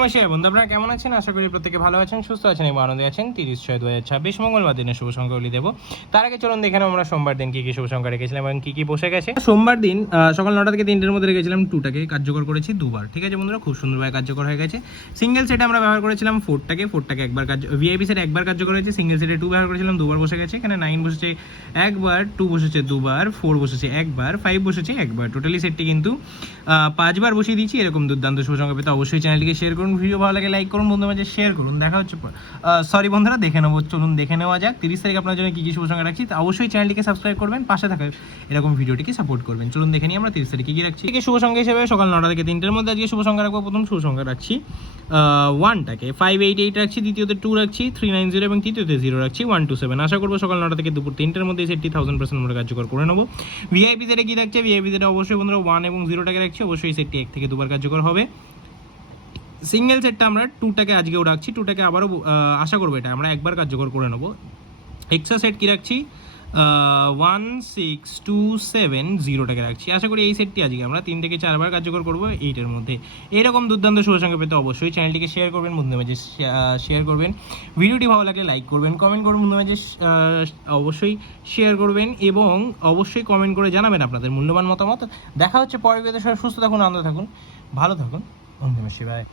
নমস্কার বন্ধু, আপনারা কেমন আছেন? আশা করি প্রত্যেকে ভালো আছেন, সুস্থ আছেন এবং আনন্দে আছেন। 30/6/2026 মঙ্গলবার দিনের শুভ সংখ্যাগুলি দেবো। তার আগে চলুন দেখে আমরা সোমবার দিন কী কী শুভ সংখ্যা রেখেছিলাম এবং কী কী বসে গেছে। সোমবার দিন সকাল 9টা থেকে 3টের মধ্যে রেখেছিলাম 2টাকে, কার্যকর করেছি দুবার। ঠিক আছে বন্ধুরা, খুব সুন্দরভাবে কার্যকর হয়ে গেছে। সিঙ্গেল সেটে আমরা ব্যবহার করেছিলাম 4টাকে একবার ভিআইপি সেট একবার কার্যকর হয়েছে। সিঙ্গেল সেটে 2 ব্যবহার করেছিলাম, দুবার বসে গেছে। এখানে 9 বসেছে একবার, 2 বসেছে দুবার, 4 বসেছে একবার, 5 বসেছে একবার। টোটালি সেটটি কিন্তু 5বার বসিয়ে দিয়েছি। এরকম দুর্দান্ত শুভ সংখ্যা পেতে অবশ্যই চ্যানেলটিকে শেয়ার করুন, ভিডিও ভালো লাগে লাইক করুন, বন্ধুদের মাঝে শেয়ার করুন। দেখা হচ্ছে সরি বন্ধুরা, দেখে নেবো, চলুন দেখে নেওয়া যাক 30 তারিখ আপনার জন্য কী কী শুভ সংখ্যা রাখছি। অবশ্যই চ্যানেলটিকে সাবস্ক্রাইব করবেন, পাশে থাকা এরকম ভিডিওটিকে সাপোর্ট করবেন। চলুন দেখে নিই আমরা 30 তারিখ কী কী রাখছি। শুভ সংখ্যা হিসেবে সকাল 9টা থেকে 3টের মধ্যে আজকে শুভ সংখ্যা রাখবো। প্রথম শুভ সংখ্যা রাখছি 1টাকে, 588 রাখছি, দ্বিতীয়তে 2 রাখছি, 390 এবং তৃতীয়তে 0 রাখছি, 127। আশা করবো সকাল 9টা থেকে দুপুর 3টের মধ্যে এই সেটটি 1000% আমরা কার্যকর করে নেবো। ভিআইপি সেটে কী রাখছে? ভিআইপি সেটে অবশ্যই বন্ধুরা 1 এবং 0টাকে রাখছি। অবশ্যই সেটটি 1 থেকে 2বার কার্যকর হবে। সিঙ্গেল সেটটা আমরা 2টাকে আজকেও রাখছি, 2টাকে আবারও আশা করবো এটা আমরা একবার কার্যকর করে নেবো। এক্সট্রা সেট কী রাখছি? 1627 রাখছি। আশা করি এই সেটটি আজকে আমরা 3 থেকে 4বার কার্যকর করবো 8-এর মধ্যে। এরকম দুর্দান্ত শুভ সংখ্যা পেতে অবশ্যই চ্যানেলটিকে শেয়ার করবেন, বন্ধুদের মাঝে শেয়ার করবেন। ভিডিওটি ভালো লাগলে লাইক করবেন, কমেন্ট করবেন, বন্ধুদের মাঝে অবশ্যই শেয়ার করবেন এবং অবশ্যই কমেন্ট করে জানাবেন আপনাদের মূল্যবান মতামত। দেখা হচ্ছে পরের ভিডিওতে। সুস্থ থাকুন, আনন্দ থাকুন, ভালো থাকুন, বন্ধুদের শিবায়।